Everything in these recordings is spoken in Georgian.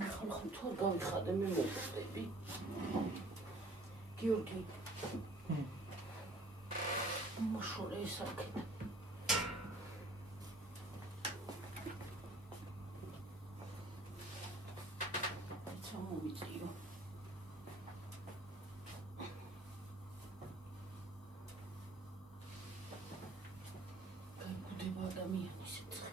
ხალხო თუ არ გავიხადე მე მოვხდები. გიორგი. მაშორე ისაკეთ. მოვიწიო. გაიგდება ადამიანის სიცხე.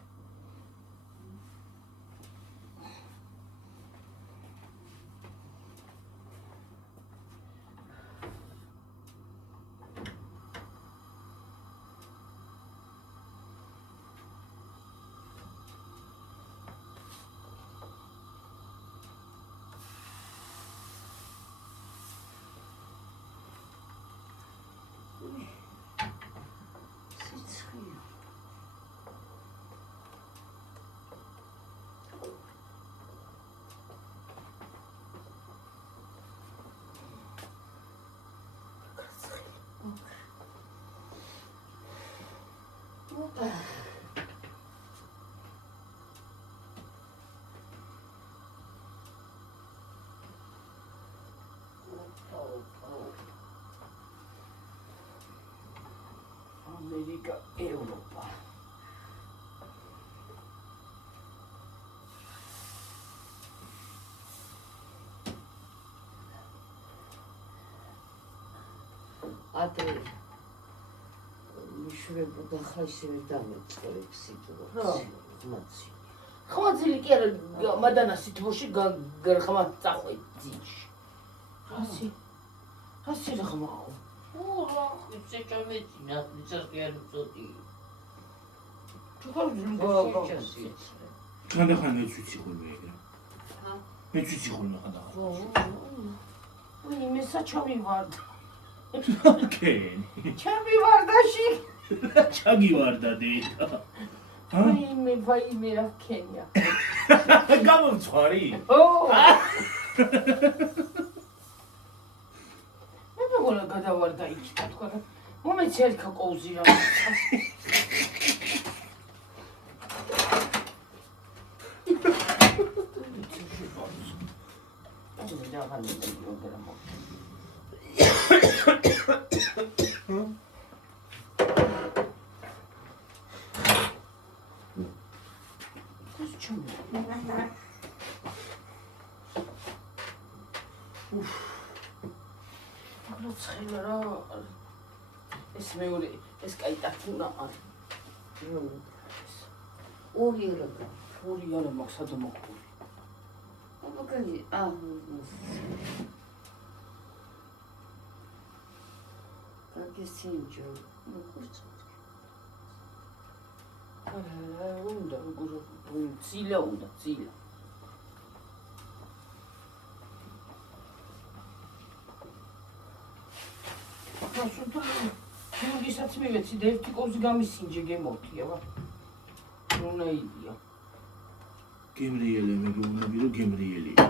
America, Europa. Adre, მიშვრებო და ხაისივე დამეწყრებ სიტუაცია. ხმაძილი კი არა, მადანა სიტუში გერხმა წახვედი ძილში. რასი რა ხმაო? ურა, ისე ჩამეცინა, ისე კი არ წოდი. ჩხარ ხანდახან მეცვიცი ხოლმე ეგრე. მეცვიცი ხოლმე ხანდახან. მე საჩავივარდა. კენი. ჩავივარდაში. ჩაგივარდა დედა. ვაიმე რა ქენია. გამომცხვარი? ო! მე მეგონა გადავარდა იქ და თქვა მომეცი ელქა ყოუზი რა. ეს მეორე ეს კაი ტაფუნა არ ორი რა ორი არა მაქვს სადმოყული აბაკანი კაკესინჯო მოხუცო უნდა როგორ ცილა უნდა ცილა გიორგისაც მივეცი და ერთი კოვზი გამისინჯე გემორთია ვა. უნაიდია. გემრიელი მეგონები რომ გემრიელია.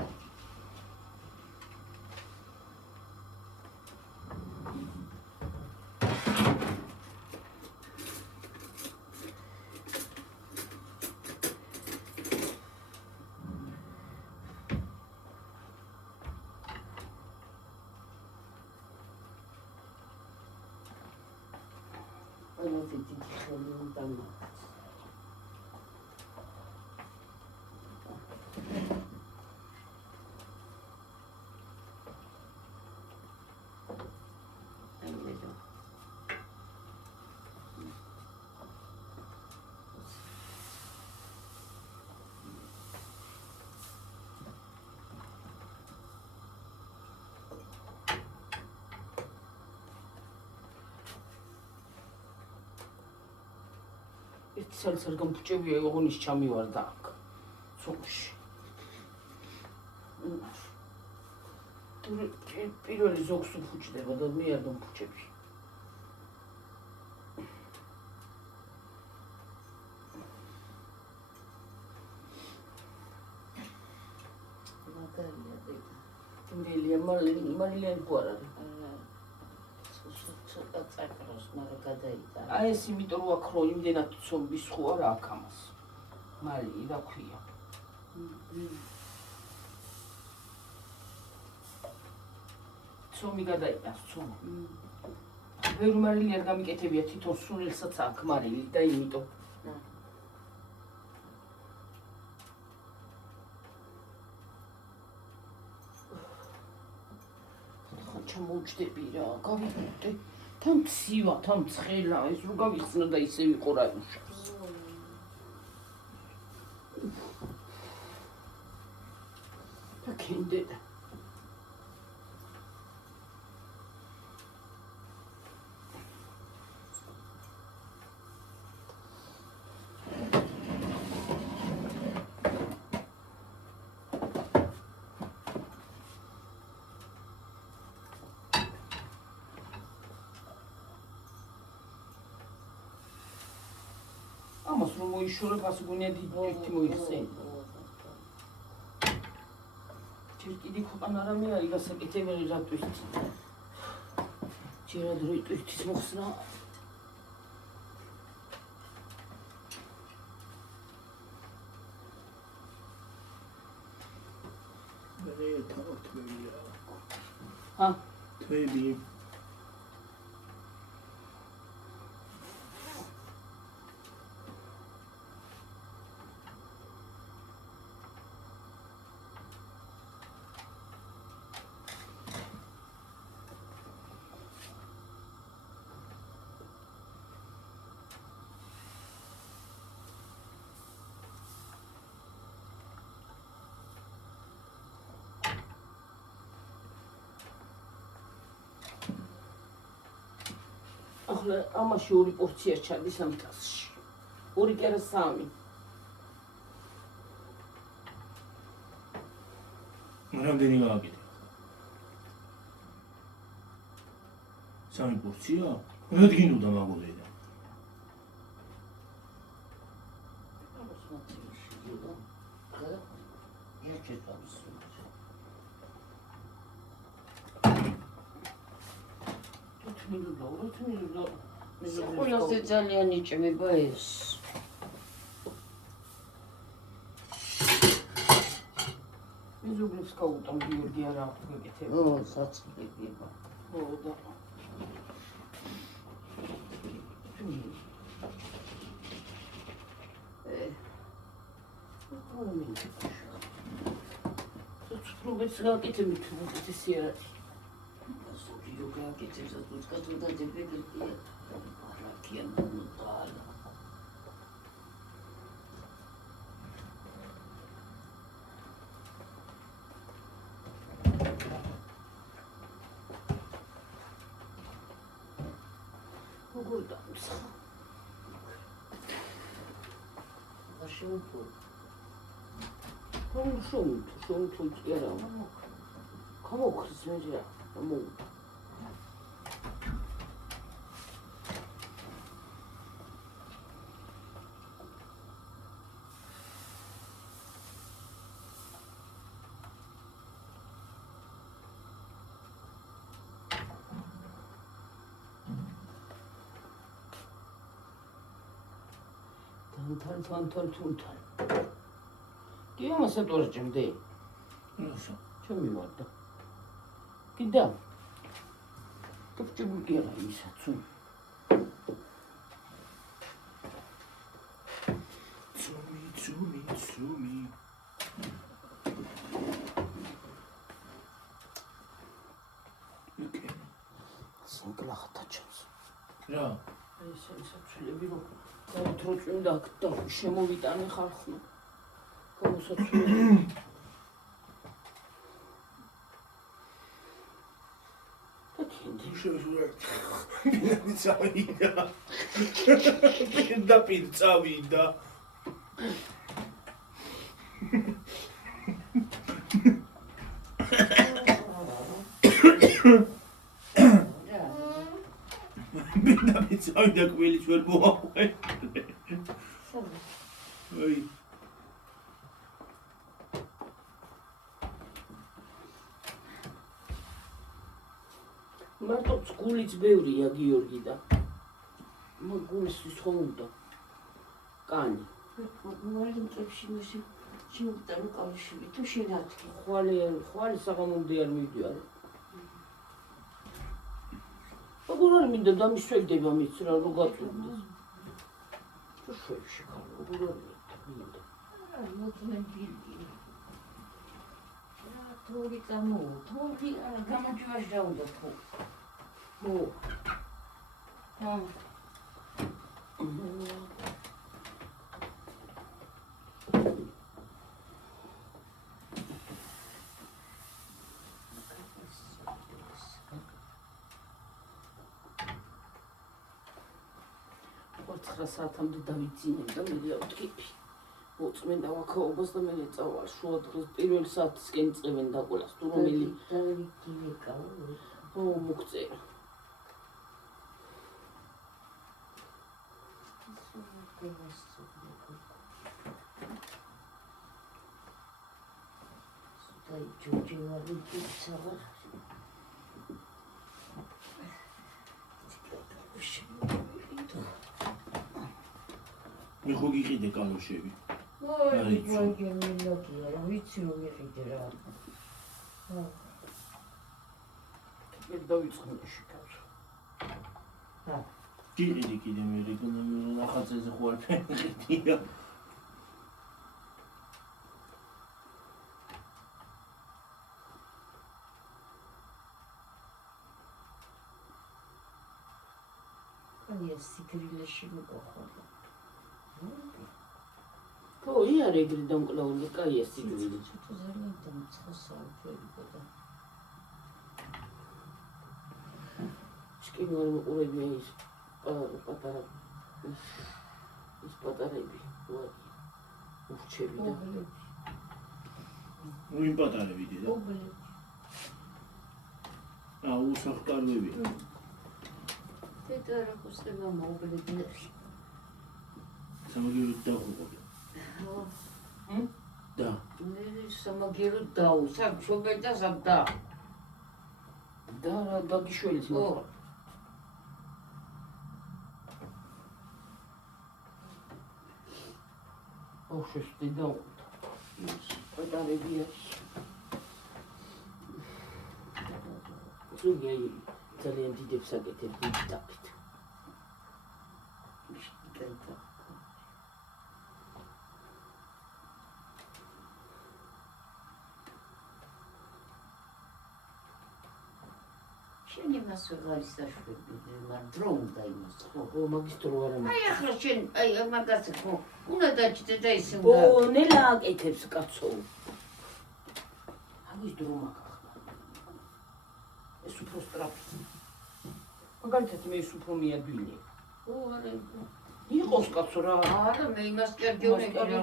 ცალს არ გამფუჭებია, ოღონის ჩამივარდა აქ. ცუში. პირველი ზოგს უფუჭდება და მე არ დამფუჭები. მაგარია დედა. ინდელია მარილიანი ხო არ არის? ცოტა წაკროს, მაგრამ გადაიტანა. აი ეს იმიტომ რომ აქ რო იმდენად ცომბის ხო არა აქ ამას. მალი, რა ქვია? ცომი გადაიყავს, ცომი. ბევრი მარილი არ გამიკეთებია, თვითონ სულელსაც აქვს მარილი და იმიტომ. ხან ჩამოვჭდები რა, გავიგდე. თან ცივა, თან ცხელა, ეს რო გავიხსნა და ისე ვიყო რა უშავს. და კენდედა. ამას რომ მოიშორებ, ასე გონია დიდი მოიხსენ. ჯერ კიდე ქვეყანა რამე არის გასაკეთებელი რატვით. ჯერადროი ტვირთის მოხსნა. მე თავთმევია. ჰა, თვეები ახლა ამაში ორი პორცია ჩადის ამ ტასში. ორი კი არა სამი. რამდენი გააკეთე? სამი პორცია? რა გინდოდა მაგოდედა? ამას მოცილში გიოდა. და ერთერთავს. ყველაზე ძალიან იჭმება ეს. მეზობლებს გაუტამ გიორგი არა აქვს გეკეთება. საწყებია. ხო და სუპრუბეც გაკეთები თუ ეს არა. Yoga getirir, tutkatında tepedir diye. Arakiyen bunu dağla. Burada mısın? Aşağı bu. Tamam şunu yer al. Kamu kızmacı. Tamam. Tan. Diyor ama sen doğrucum değil. Nasıl? Çok mu vardı? Gidelim. Kapıcı bu yer ayıysa tüm. Tsumi. Okay. Sen kılak atacaksın. Ya. Sen şöyle bir bak. Troçun da akıttı. Şemo bir tane kalkma. Kamu satıyor. Pinda. Pinda kweli şöyle bu. Ay. მარტო გულიც ბევრია გიორგიდა. გულისთვის ხომ უნდა? კანი. Umarım tepşimesi çimuktan kavuşuyor. Tu şenat ki. ხვალი საღამომდე არ მივდივარ. როგორ არის მინდა დამისვენდება მეც რა რო გაწვენდეს. თუ შვებში ხარ როგორ არის მინდა. თორი წამო, თორი გამოჯვაშ დაუნდა თო. ო. Ოთხ საათამდე დავიძინებ და მე ავტკიპი. მოწმენდა ვაქაობას და მე წავალ შუა დღეს პირველ საათისკენ წევენ და ყველას თუ რომელი ო მოგწერა. Дай чуть-чуть выпить. მე ხო გიყიდე კალოშები. Ой, я не могу, ვიცი რომ იყიდე რა. მე დავიწყნე შეკავს. გიყიდე კიდე მე რეგიონალური ნახაზეზე ხო არ ფენყიდია. აი ეს სიგრილეში მოგახვალა. ხო, იარ ეგრე დამკლაული, კაია სიგრილი. თუ ძალიან დამცხასა ფერიკოდა. შკინვარ მოყურებია ის პატარა ის პატარები ვარ ურჩები და ვინ პატარებიდი და? უსახკარლები. Ты ракусты мама убили. სამაგიეროდ დაღუპოთ. და. მე სამაგიეროდ დაუსა, ჩობედა საბდა. და დაგიშველის მოყვა. ოშესტი დაუყუთა. პატარებია. ზუგი ძალიან დიდებს აკეთებ დიდ დაფით. შენ იმას ვეღარ ისაშვები, მაგრამ დრო უნდა იმას ხო? ო მაგის დრო არ ამის. აი ახლა შენ, აი მაგაზე ხო, უნდა დაჭიდე და ისე ო უნდა. ნელა აკეთებს კაცო. მაგის დრო მაგახლა. ეს უფრო სტრაფი. მაგალითად მე ის უფრო მიადვინე. ო არა. იყოს კაცო რა. არა, მე იმას კერგიონები რა.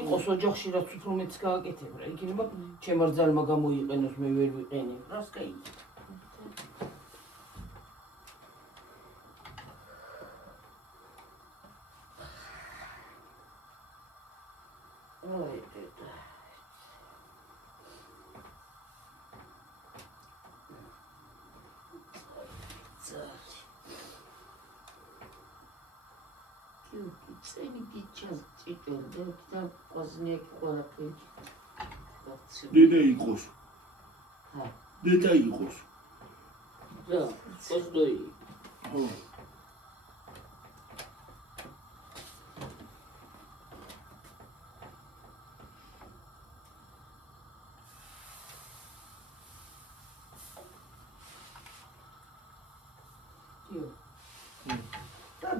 იყოს ოჯახში რაც უფრო მეც გააკეთებ რა. იქნება ჩემ რძალმა გამოიყენოს მე ვერ ვიყენებ. რას გაიგე? ой, это. წენი გიჩას ჭიტონდა და ყოზნიაკი ყველაფერი. დედა იყოს. ჰა. დედა იყოს. და ყოზდოი. ხო.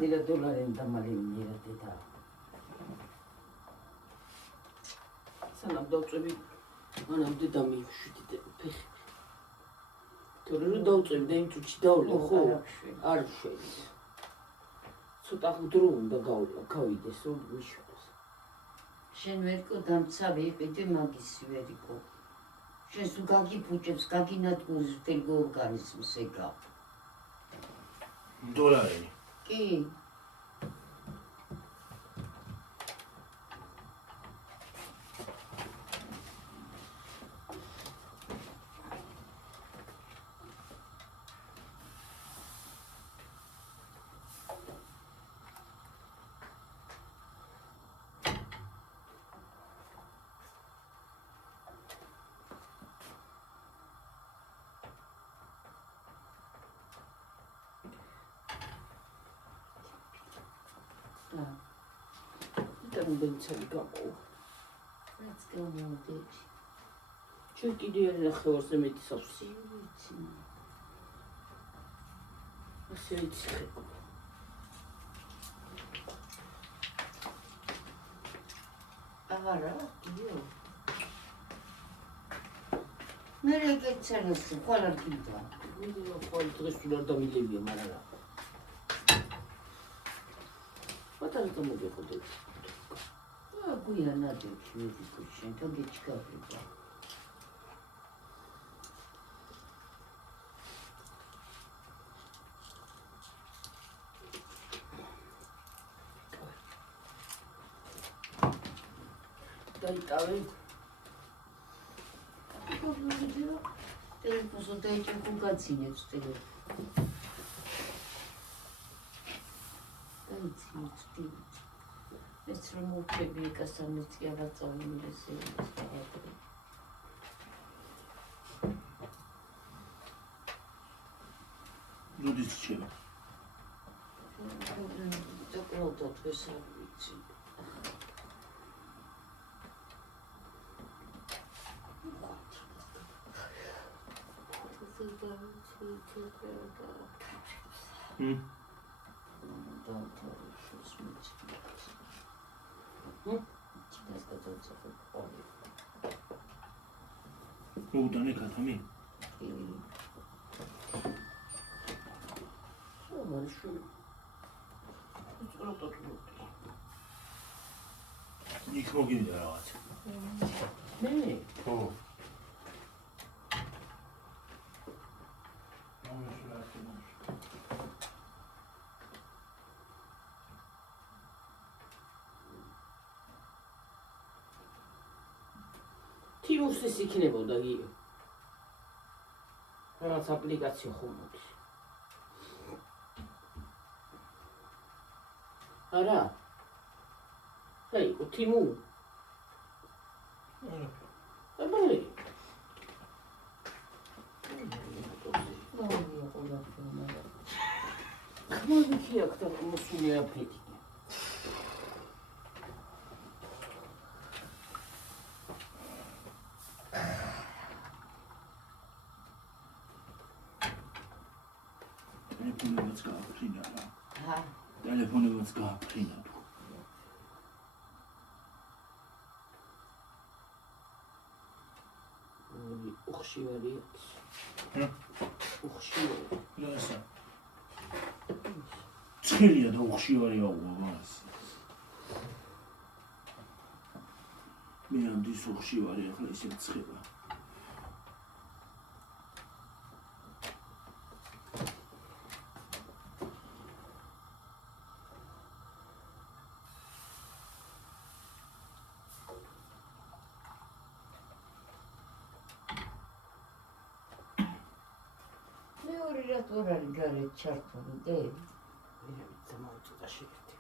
Dile $1 da malimnira deda. Sanam დავწევი, მანამ დედა მივხვდი და ფეხი. თორე რომ დავწევი და იმ წუთში დავლე ხო? არ შველი. ცოტა დრო უნდა გავიდეს რომ მიშველოს. შენ ვერკო დამცავი იყიდე მაგისი ვერიკო. შენ სულ გაგიფუჭებს, გაგინადგურს მთელ ორგანიზმს ეგა. $. კი. და და ბენცანი გამოვა. რაც გამოდექი. ჩვენ კიდე არ ნახევარზე მეტი სავსე. ვიცი. ასე ვიცი ხე. აღარა, დიო. მე რეგეცერეს ყველა კიდო. ვიდეო ყოველ დღეს თუ არ დამილებია, მაგრამ რა. მათაც გამოგეყოდე. გვიანადებში ვიდიქო შენთან გეჩქარდება. დაიტავე. ტელეფონზე დაიჭერხო გაცინებს ტელეფონი. დაიცინებს ტილით. ეს რომ მოვქები ეკასამეცი აღაწავლინდეს ეს. როდის შევა? დაკრავდა დღეს არ ვიცი. მოუტანე ქათამი? იქ მოგინდა რაღაც. მე ხო. თიუსის იქნებოდა იგივე. რაღაც აპლიკაცია ხომ მოდის. არა. აი, თიმუ. აბა. ხმოვი აქ და მოსული აფეთი. ტელეფონებიც გააფრინა რა. ჰა, ტელეფონებიც გააფრინა თუ. უხშივარიაც. უხშივარი. რასა? ცხელია და უხშივარია უღაც. მე ამდის უხშივარი ახლა ისე ცხება. მეორე რატო არ არის გარეთ ჩართული და მე დამოწოდა შეგეთი.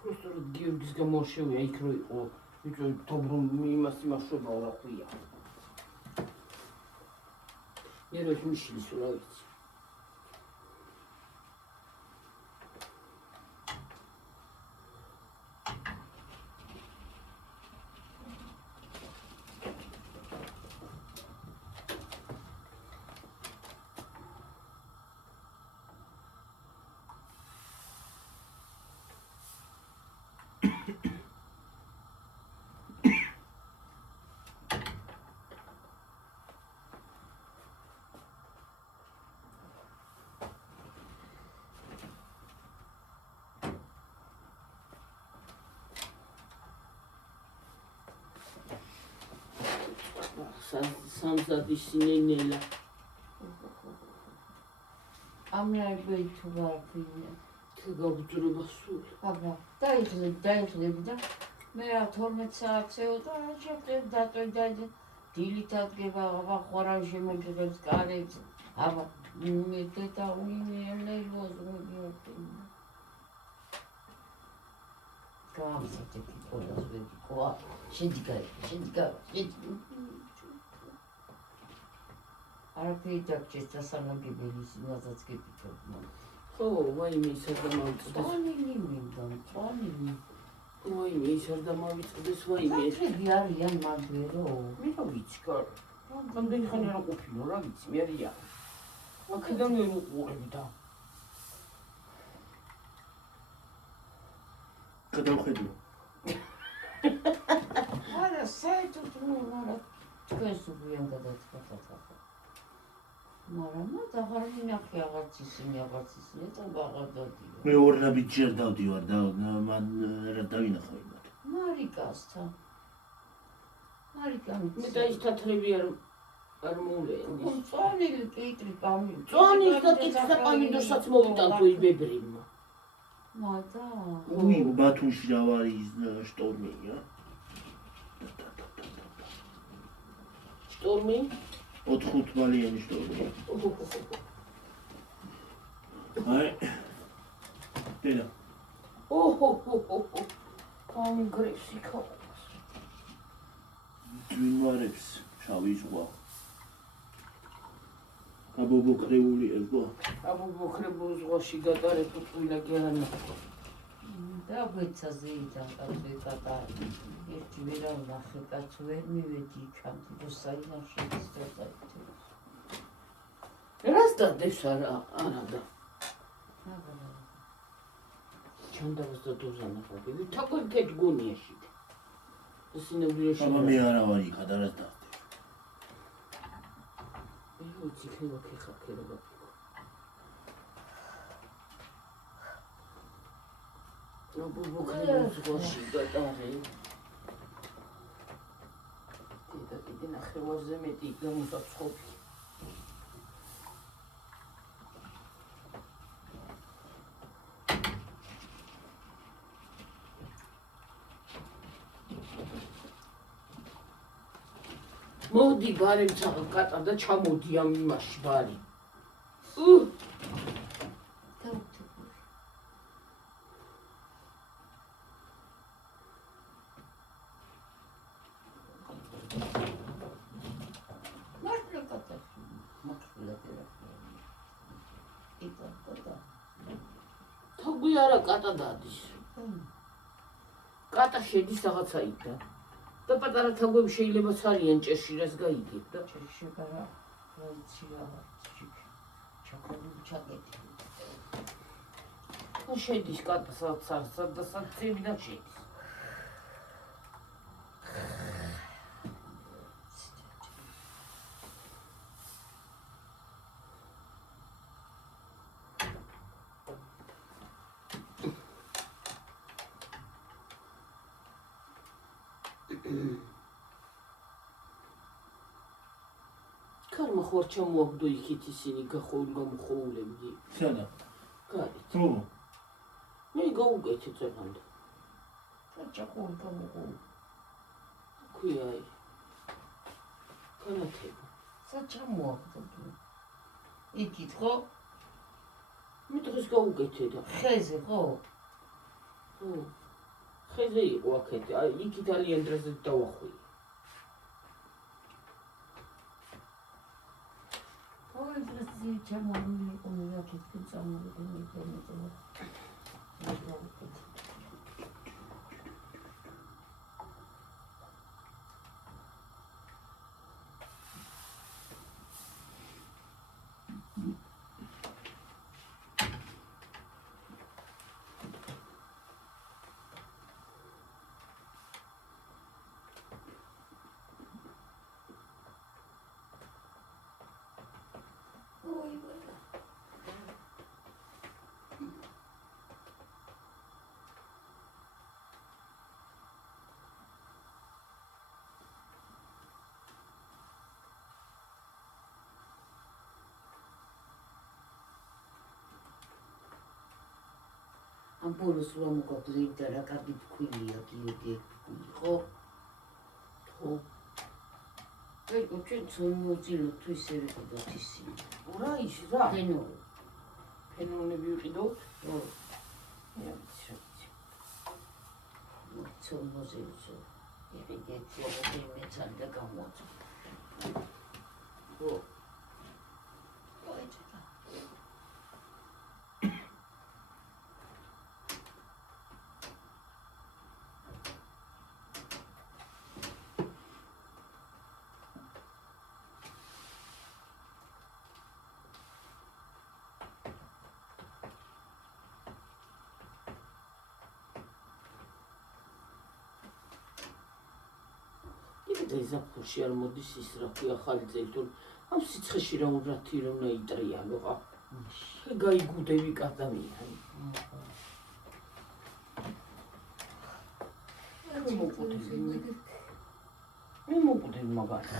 просто გიორგის გამორშევია იქ რო იყო ვიწო თობრომ იმას იმაშვება რა ქვია. მე რო მიშლის რა ვიცი. სამზადი სინენელა. ამრაიბი თუ ვარფინე. გაგძრობა სულ. აბა, დაიხლები და მე რა 12 საათეო და შეხვდები დატოვი დილით ადგება, აბა ხوارავ შემოგიღებს კარებს. აბა, მე და უნიმერლე ვოზმობიოქი. გამსათი ყველას ვეკო. შედი. არაფერი დაგჭირს დასამაგებელი ისინასაც გიფიქრობ. ხო, ვაიმე ის არ დამავიწყდეს. წონილი მინდა, წონილი. ვაიმე ის არ დამავიწყდეს, ვაიმე. საერთოდ არიან მაგერო. მე რა ვიცი, კარ. რამდენი ხანი არ ყოფილიო, რა ვიცი, მე არია. აქედან ვერ უყურები და. გადავხედო. არა, საერთოდ არა. თქვენს უბრიან გადაწყდა. მაგრამ აღარ მინახე აღარც ისინი და აღარ დადიო. მე ორ ნაბიჯი არ დავდივარ და მან რა დავინახავ მათ. მარიკასთან. მარიკამ მე და ის თათრები არ მოვლენის. წონილი კიტრი პამინდო. წონის და კითხა პამინდორსაც მოვიტან თუ იბებრიმა. მადა. უი, ბათუმში რა არის შტორმია? შტორმი? 4 თვალიანი შტორმი. აი. დედა. კონგრესი ქაობას. ძვინვარებს შავი ზღვა. აბობოქრეული ზღვა. აბობოქრებულ ზღვაში გატარებ უყვილა გერანი. და გვეცაზე იტანკავე კატარი. ერთი ვერა ვნახე კაც ვერ მივედი იქამდე და საინახე ისწორდა. რას დადევს არა და. აგარა. ჩანდავს და დუზანა ხალხი. თაკოთეთ გონიაში. სინამდვილეში. აბა მე არა ვარ იქ და რას დახდე. მე ვიცი ხილოქი ხაქერება. აბობოქრებულ ზღვაში გატარე. დედა კიდე ნახევარზე მეტი გამოსაცხობი. მოდი ბარემ წაყატა და ჩამოდი ამ იმაში ბარი. თაგვი არა კატა დადის. კატა შედის რაღაცაიდან. და პატარა თაგვები შეიძლება ცარიან ჭერში რას გაიგებ და შეშეგარა ვიცი რა ჩაკოლი ჩაგეთი. შედის კატა სადაც წებიდან შედის. კარმა ხوار ჩამოაგდო იქით ისინი გამოხოვულებდი. სადა? გარეთ. თუ მე გაუგეთე წერანდა. ჩაკოლი გამოყო. ქვია აი. განათება. საჩამოაგდო. იქით ხო? მე დღეს გაუგეთე და. ხეზე ხო? ხო. ხეზე იყო აქეთ. აი იქით ალიან დროზე დავახვი. ой, здравствуйте, чамовые, у меня тут специально не помню. ამ ბოლოს რომ მოგვიყვება რა კარგი ფქვილია გიოგი ხო? ხო. ეგ ჩვენ წონმოძილო თუ ისევე ყიდოთ ისინი. რა ის რა? ფენოლი. ფენოლები ვიყიდოთ? ხო. მე ვიცი. წონმოძილო. ეგეთი მეცალ და გამოწ. ხო. და ზაფხულში არ მოდის ის რა ქვია ახალი წელი თუ ამ სიცხეში რა ურათი რომ ნაიტრიალოა გაიგუდები კატამიანი მე მოვკვდები მაგარი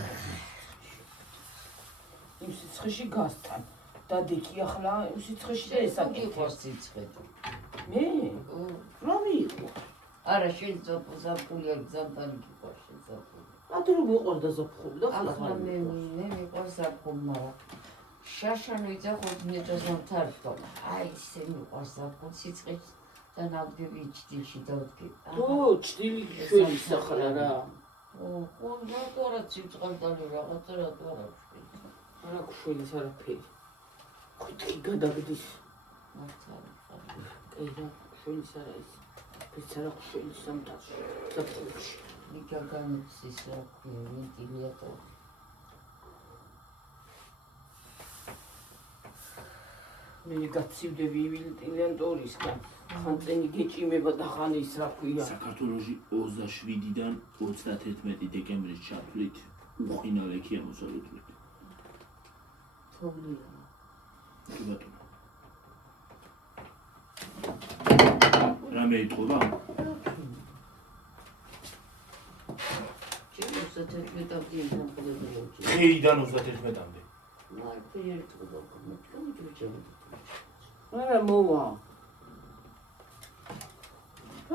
იმ სიცხეში გასთან დადექი ახლა იმ სიცხეში და ეს აკითხავს სიცხე მე რა ვიყო არა შენ ზაფხულია ზამთარი გიყავს შენ ზაფხული ათი რომ მიყვარდა ზაფხული და ახლა მე მიყვარს ზაფხული მაგრამ შაშანო იძახოთ მეტო ზამთარი თქო აი ისე მიყვარს ზაფხული სიცხეში და ნავდები ჭდილში დავდგე ო ჭდილი შველი სახრა რა ხო რა ცივწყალდალი რაღაცა რატო არა არა გშველის არაფერი ხუთი გადაგდის მართალი კი რა გშველის არა ის ფიცარა გშველის სამთაში ზაფხულში მიგაგანებს ის რა ქვია ვენტილატორი მე გაცივდები ვენტილატორისგან ხან წენი გეჭიმება და ხან ის რა ქვია საქართველოში 27-დან 31 დეკემბრის ჩათვლით უხინავ ექია მოსალოდნელი. თოვლია კი ბატონო. რამე იტყობა? ჩემს 31-დან სამყაროა. ხეიდან 31-მდე. მარტო ერთობა მოჭრა არა მოვა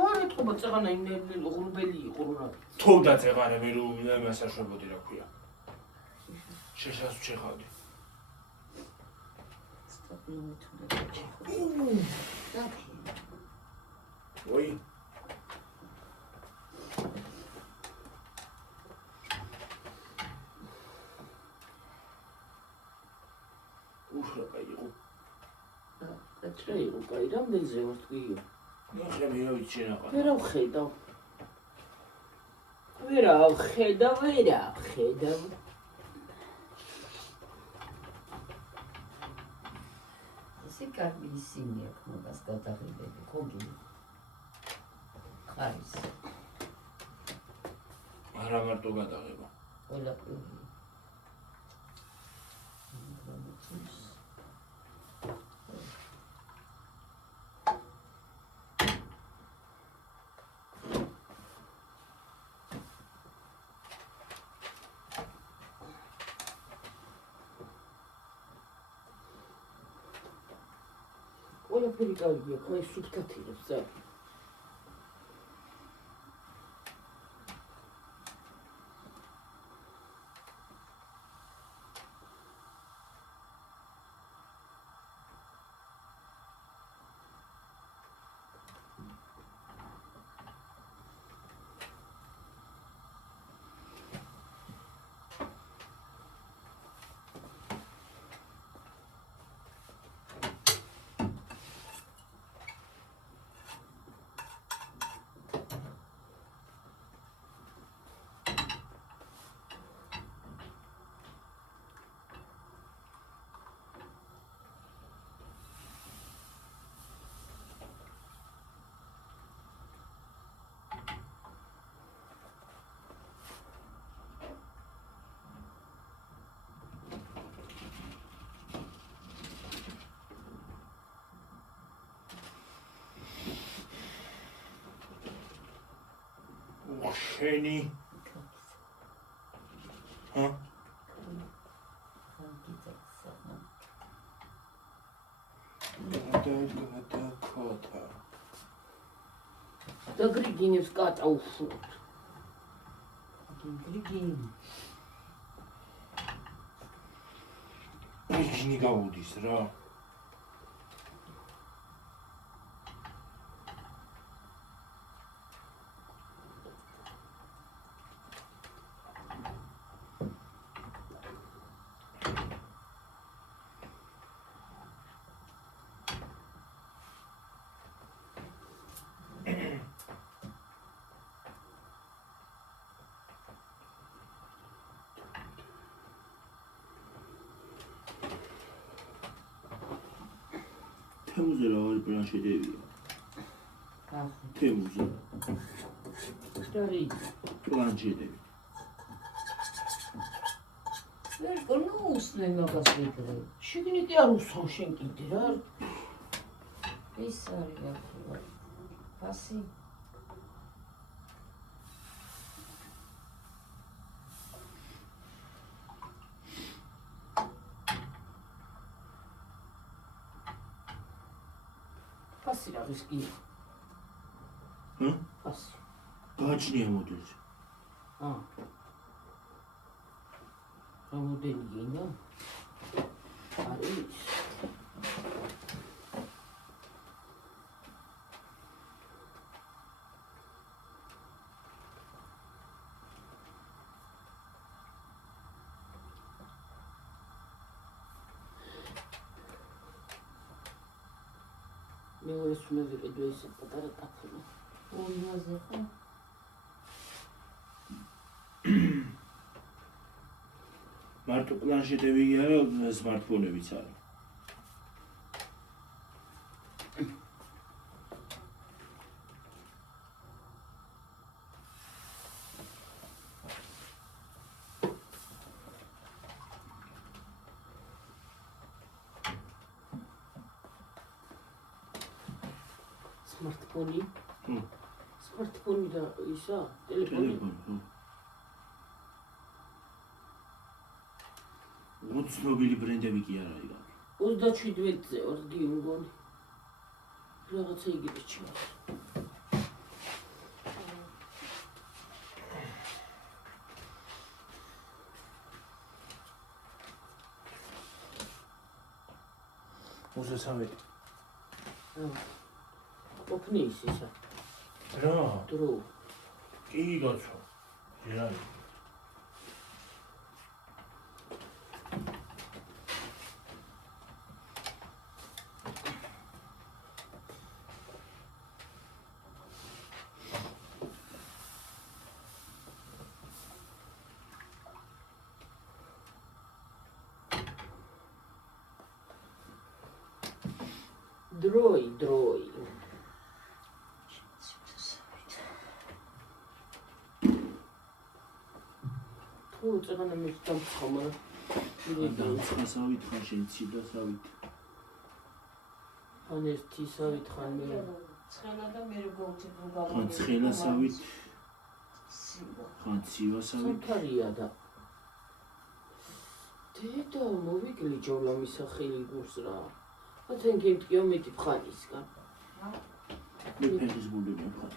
არა თქო წაღანა იმ ღრუბელი იყო რა თო დაწეღარე მე რომ მასაშვებოდი რა ქვია. შეშას შეხავდი. ой უშა кайიყო რა იყო კაი რამდენზე ვარ თქვიო ნახე მე რა ვიცი რა ვერა ვხედავ ესე კარგი ისინი აქვს მაგას გადაღებები ხოგი ხარის არა მარტო გადაღება ყველაფერი ყველაფერი კარგია ხა ის სუფთათილებს და შენი ჰა გადაკოთა და გრიგინებს კატა უშუთ გრიგინი გავუდის რა თემუზე რა არის პლანშეტებია? თემუზე. შარი პლანშეტები. ვერ გნუსნე მაგას ვიგრე. შიგნით არ უსვამ შენ კიდე რა. ეს არის ახლა. ფასი. ფასი რა ის კი. ჰა? ფასი. გააჩნია მოდელს. რამოდენი გინდა? არის. მეორე სუნები კიდე ისე პატარა ტაფულა. ოინაზე ხო? მარტო პლანშეტები არა, სმარტფონებიც არა. სმარტფონი? ჰმ. სმარტფონი და ისა, ტელეფონი. ტელეფონი. მოცნობილი ბრენდები კი არა იქ. 27-ზე ვარდი მგონი. რაღაცა იგივე ჩავს. უზესავეთი. ოფნის ისა. რა? დრო. კი გაცო. რა? დროი. თუ წეგანა მე დამცხომა. დავცხასავით ხან შეიციდასავით. ხან ერთისავით ხან მე. ცხელა და მე როგორ გავიგე. ხან ცხელასავით. ხან ცივასავით. სოფარია და დედა მოვიგლი ჯოლა მისახელი გულს რა. ათენ გემტკიო მეტი ფხანისგან. მე ფეხის გულები ხარ.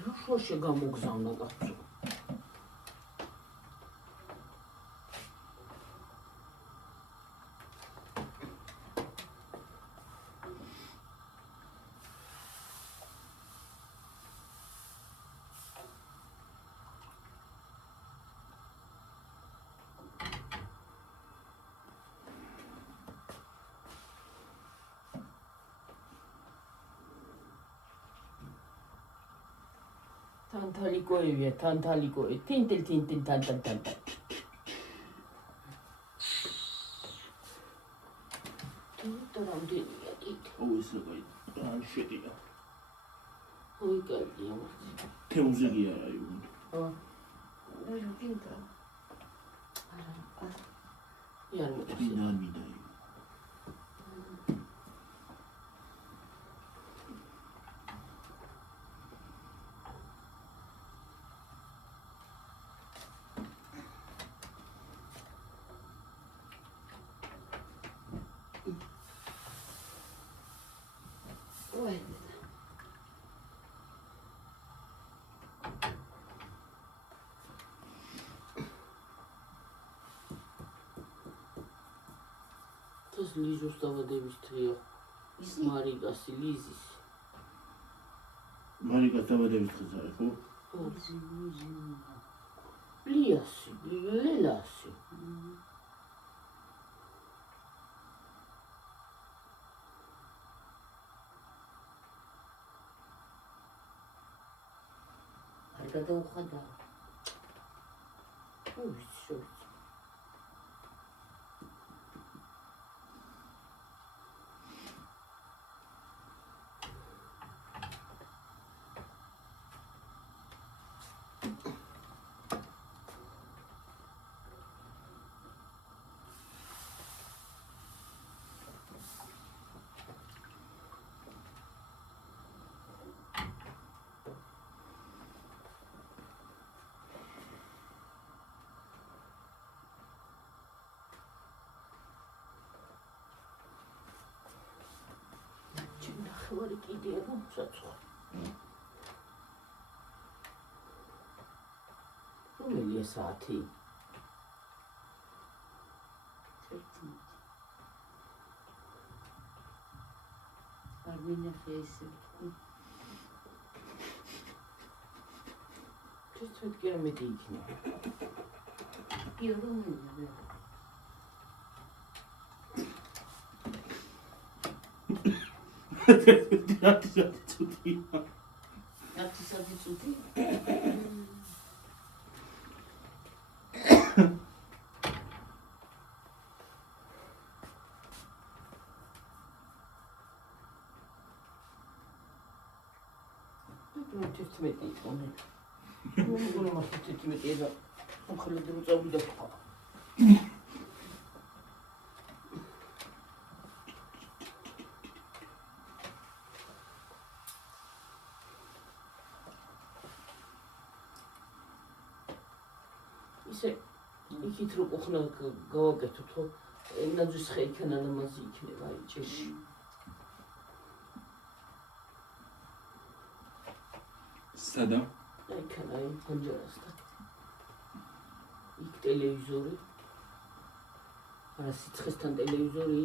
რა შოშე გამოგზავნა კაცო. თანთალიკოებია, თანთალიკოე. თინტილ თან. თუ რამდენია კიდე? ო ეს რა კაი შედია. ოი კაია მართლა. თემზე კი არა იუნ. ვერ გინდა. იარ მოწესე. მინდა. ეს ლიზოს დავადების თრია. მარიკას ლიზის. მარიკას დავადების დღეს არის, ხო? ლიასი, ლელასი. არ გადაუხადა. უშო. თავარი კიდეა რომ საცხო. რომელია საათი? Armina fez Თვით კილომეტრი იქნება. Piorunha. Ati sabe tudo? თერთმეტი იყო მე. მეგონა მას თერთმეტი და სამხელოდ რო წავიდა თქვა. ისე იქით რო ხნა გავაკეთოთ, ხო ნაძვის ხე იქნება ნამაზი იქნება აი ჭეში. სადა? იქნება აი პანჯარასთან. იქ ტელევიზორი. არა სიცხესთან ტელევიზორი.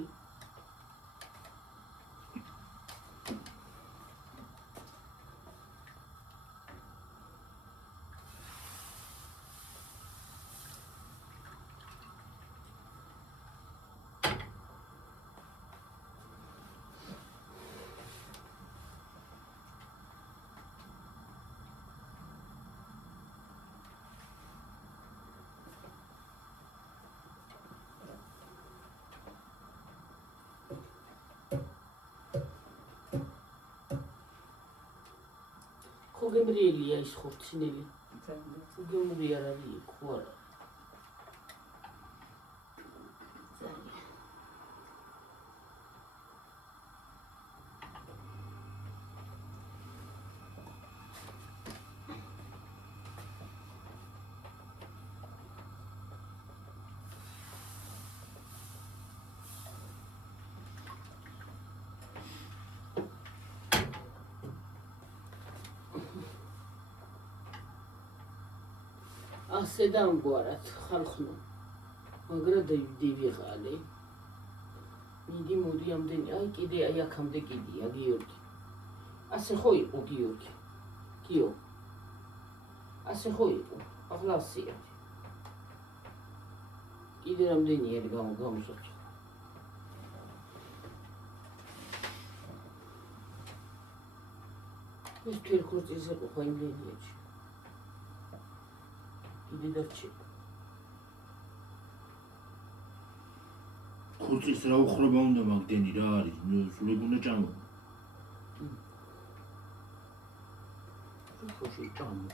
გემრიელია ის ხორცინელი. გემრი არ არის, ხო არა. ასე დამგვარად ხალხო მაგრამ დივიღალე მიდი მოდი ამდენი აი კიდე აი აქამდე კიდია გიორგი ასე ხო იყო გიორგი გიო ასე ხო იყო ახლა ასია კიდე რამდენი არის გამოსაჭი ეს თერქორწიზე ყო იმდენია კიდე დარჩი. ხურწის რა უხრობა უნდა მაგდენი რა არის? სულებ უნდა ჭამო. ხოში ჭამო.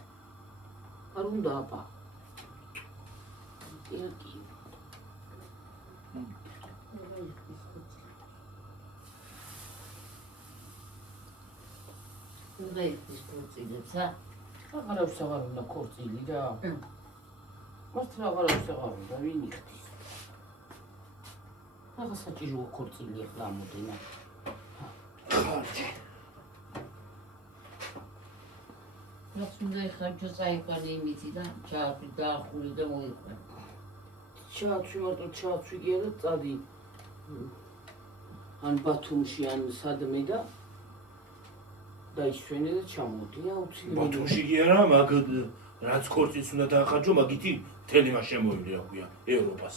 არ უნდა აბა. ერთი. უნდა ის ხურწილებს, ა? აღარავის აღარ უნდა ქორწილი რა. მას აღარავის აღარ უნდა ვინ იხდის. აღა საჭირო ქორწილი ახლა ამოდენა. ხარჯი. რაც უნდა ეხარჯო წაიყვანე იმითი და ჩაახვი დაახული და მოიყვანე. ჩააცვი მარტო ჩააცვი გია და წადი. ან ბათუმში ან სადმე და დაისვენე და ჩამოდი აუცილებლად. ბათუმში კი არა, მაგ რაც ქორწილს უნდა დაახარჯო, მაგითი მთელი მას შემოივლი რა ქვია, ევროპას.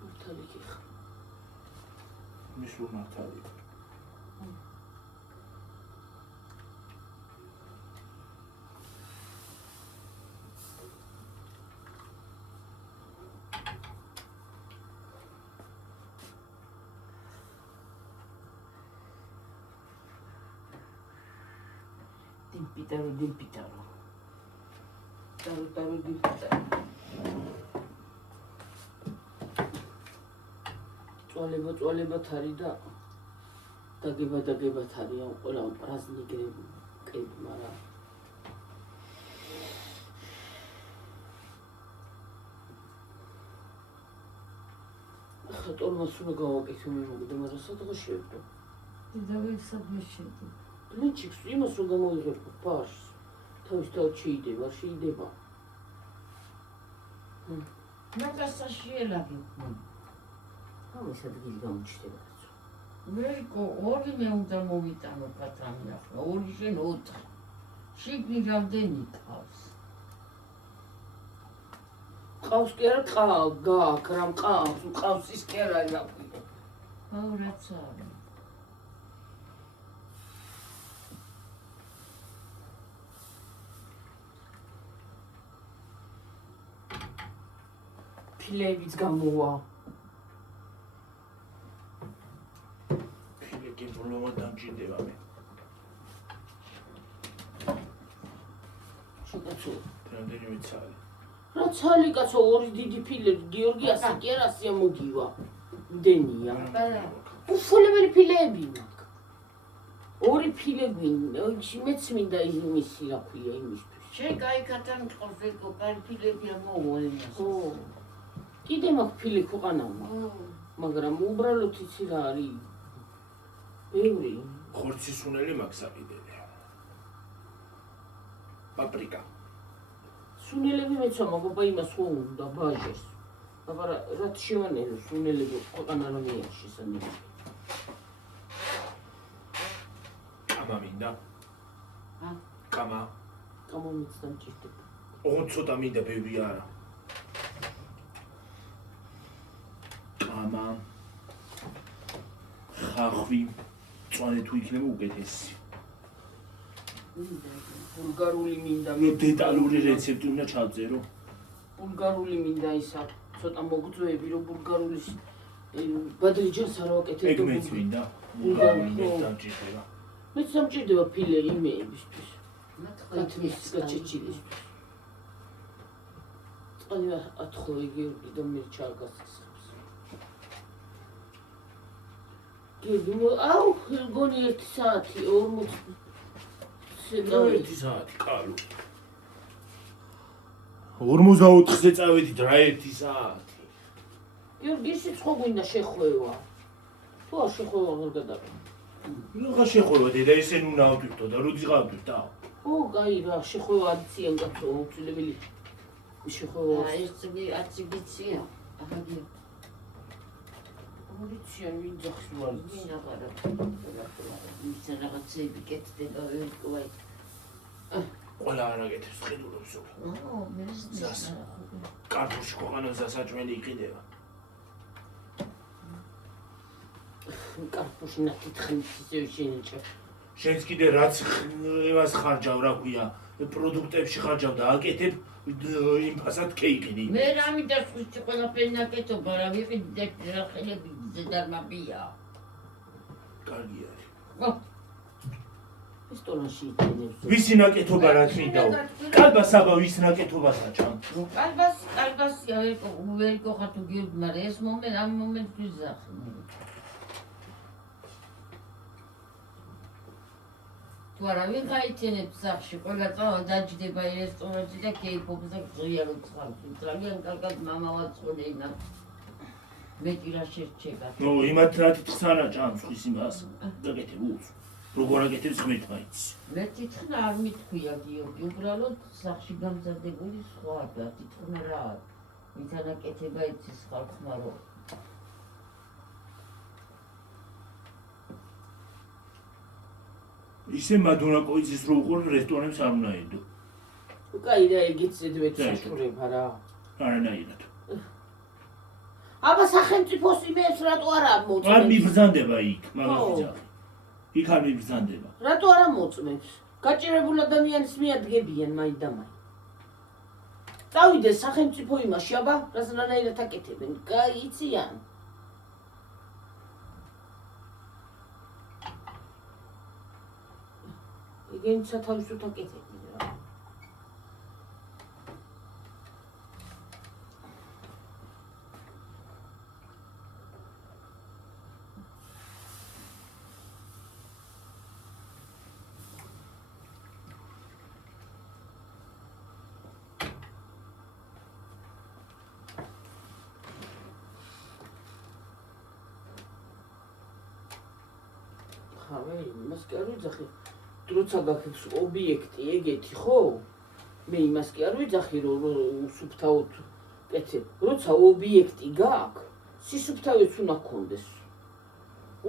მართალი კი ხარ. მის მართალი. Dimpitaro. Taro dimpitaro. წვალება თარი და დაგება თარია ყველა პრაზნიკები, მაგრამ ახლა ტორმას უნდა გავაკეთო მე მოგდა, მაგრამ სადღა შევდო. დედავებსადმე შედი. ბლინჩიკს იმას რომ გამოიღებო ფარს. თავის თავად შეიდება, შეიდება. მაგასაში ელაგე. ამის ადგილი გამოჩნდება. ვერკო ორი მე უნდა მოვიტანო პატრონი ახლა, ორი შენ 4. შიგნი რამდენი ყავს? ყავს კი არა გააქ რამ ყავს ის კი არა ნაკვი. აუ რაც არის. ფილეებიც გამოვა. ფილეკი ბლომა დამჭირდება მე. შეკაცო. რამდენიმე ცალი. რა ცალი კაცო ორი დიდი ფილები გიორგიასი კი არა ასია მოგივა. მდენია. უშოლებელი ფილეები მაქვს. ორი ფილები, მეც მინდა იმისი რა ქვია იმისთვის. შენ გაიქათან ყავს ვერკო კარფილები ამოუვენას. ო. კიდე მაქვს ფილე ქვეყანავმა. მაგრამ უბრალოდ იცი რა არის. ბევრი. ხორცის უნელი მაქვს აკიდები. პაპრიკა. სუნელები მეცვა მაგობა იმას ხო უნდა ბაჟეს. მაგრამ რაც შევანელო სუნელები ქვეყანა რომ მიერ შესაძლებელი. კამა მინდა. კამა. კამა მიცდა მჭირდება. ოღონდ ცოტა მინდა ბევრი არა. კამა. ხახვი. წვანე თუ იქნება უკეთესი. ბულგარული მინდა. ნუ დეტალური რეცეპტი უნდა ჩავწერო. ბულგარული მინდა ისა. ცოტა მოგწვევები რომ ბულგარულის ბადრიჯანს არ ვაკეთებ. ეგ მეც მინდა. ბულგარული მეც დამჭირდება. მეც დამჭირდება ფილე იმეებისთვის. კათმის გაჩეჩილისთვის. წყალი ათხოვე გიორგი და მე ჩარგასწრებს. გიორგი აუ გონი 1 საათი 40 1 საათი კალო. 44-ზე წავედით რა 1 საათი. გიორგი ისიც ხო გვინდა შეხვევა. თუ არ შეხვევა აღარ გადაყო. რა შეხვევა დედა ესე ნუ ნავტვირთო და როდის გავტვირთა? ო, კაი რა, შეხვევა აციან კაცო, უცილებელი შეხვევა. აი, აცი ბიცია. ახლა პოლიციან ვიძახს ვარიც. აღარა. ის რაღაცები კეთდება ვერკოვაი. ყველა არ აკეთებს ხედულობს ზოგი. მე ზას. კარტოში ქვეყანაზე საჭმელი იყიდება. კარტოში ნაკითხის ისევ შეინჭა. შენც კიდე რაც იმას ხარჯავ რა ქვია, პროდუქტებში ხარჯავ და აკეთებ იმ ფასად კეიყიდი. მე რა მინდა სხვისი ყველაფერი ნაკეთობა რა ვიყიდე რა ხელები ზედარმაბია. კარგი არის. რესტორანში იყენებს. ვისი ნაკეთობა რაც მინდაო? კალბასაბა ვის ნაკეთობას აჭამ? კალბასია ვერკო ხარ თუ გიორგი, მაგრამ ეს ამ მომენტს ვიზახი. თუ არა ვინ გაიცენებს სახში, ყველა წავა დაჯდება რესტორანში და კეიფობს და ღია რო ცხავს. ძალიან კარგად მამაවත් წონენა. მეტი რა შერჩება. ნუ იმათ რა თითქსანა ჭამს ხის იმას. დაგეთებ უს. როგორ აკეთებს ღმერთმა იცის. მე თითქნა არ მithქვია გიორგი, უბრალოდ სახში გამზადებული სხვა და თითქნა რა არის. მითანა კეთება იცის ხალხმა რო. ისე მადონაკოიძის რო უყურ რესტორანებს არ უნდა ედო. კაი რა ეგეც ზედმეტ საშუალება რა. არანაირად. აბა სახელმწიფოს იმეებს რატო არა მოწმებს? არ მიბრძანდება იქ, მაგაზია. იქ არ მიბრძანდება. რატო არა მოწმებს? გაჭირებულ ადამიანის მიადგებიან მაინდამაინ. წავიდეს სახელმწიფო იმაში, აბა, რას რანაირად აკეთებენ? გაიციან. ეგენ სათავისოთ აკეთებენ რა. ხარ მე იმას კი არ ვიძახი როცა გაქებს ობიექტი ეგეთი ხო მე იმას კი არ ვიძახი რომ უსუფთავოდ კეთე როცა ობიექტი გაქვს სისუფთავეც უნდა გქონდეს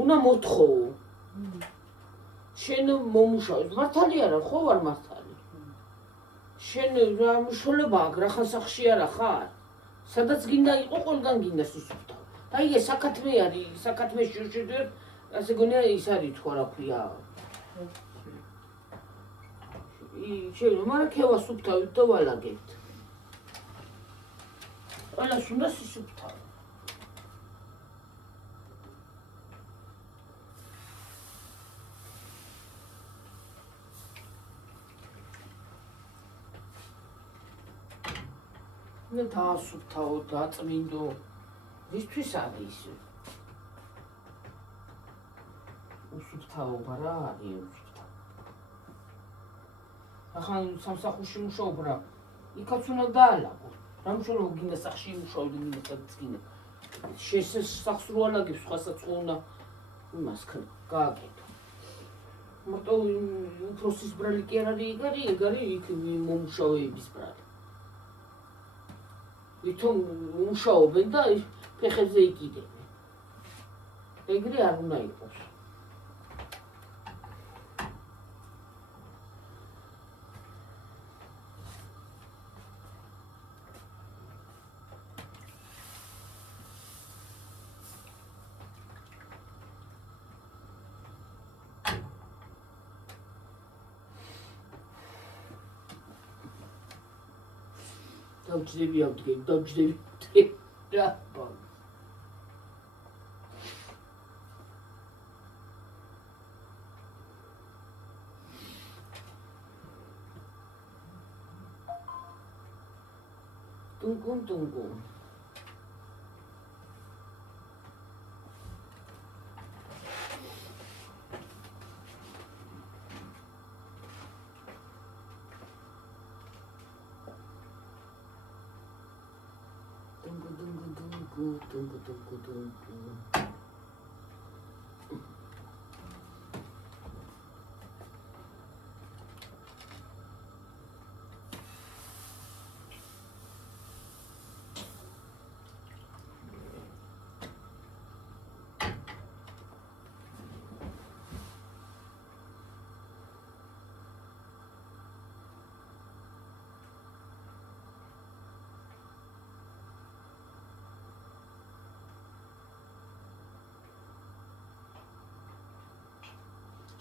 უნდა მოთხოვო შენ მომუშავე მართალი არა ხო ვარ მართალი შენ რა მშოლება აქვს რახან სახში არა ხარ სადაც გინდა იყო ყველგან გინდა სისუფთავე აი ეს საკათმე არის საკათმეში შევდივარ ასე გონია ის არის თქვა რა ქვია შენ მაგრამ ქევა სუფთავით და ვალაგებთ ყველას უნდა სისუფთავე და დაასუფთავო დაწმინდო ვისთვის არის უსუფთავობა რა არის უსუფთავობა ახლა სამსახურში მუშაობ რა იქაც უნდა დაალაგო რა მშობლო გინდა სახში იმუშავდი მინდა სადაც გინდა შესახს რო ალაგებს სხვასაც ხო უნდა იმას გააკეთო მარტო უფროსის ბრალი კი არ არის ეგ არის იქ მომუშავეების ბრალი ვითომ მუშაობენ და ფეხებზე იკიდებენ ეგრე არ უნდა იყოს დავჯდები ავდგები დავჯდები რა ტუნგუნ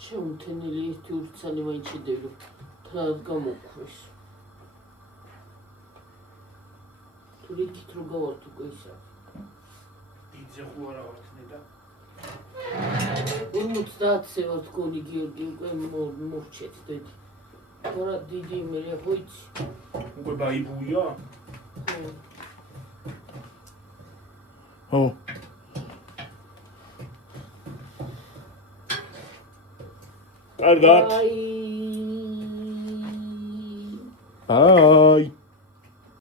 შეუნთენელი ერთი ურცალი მაინც შედევრო თრად გამოვქრეს თუ რიქით რო გავართ უკვე ისა ბიძე ხო არა ვარ და 50-ზე ვარ თქონი გიორგი უკვე მორჩეთ დედი რა დიდი მე ხო იცი უკვე ბაიბუია ხო ო კარგად. Bye.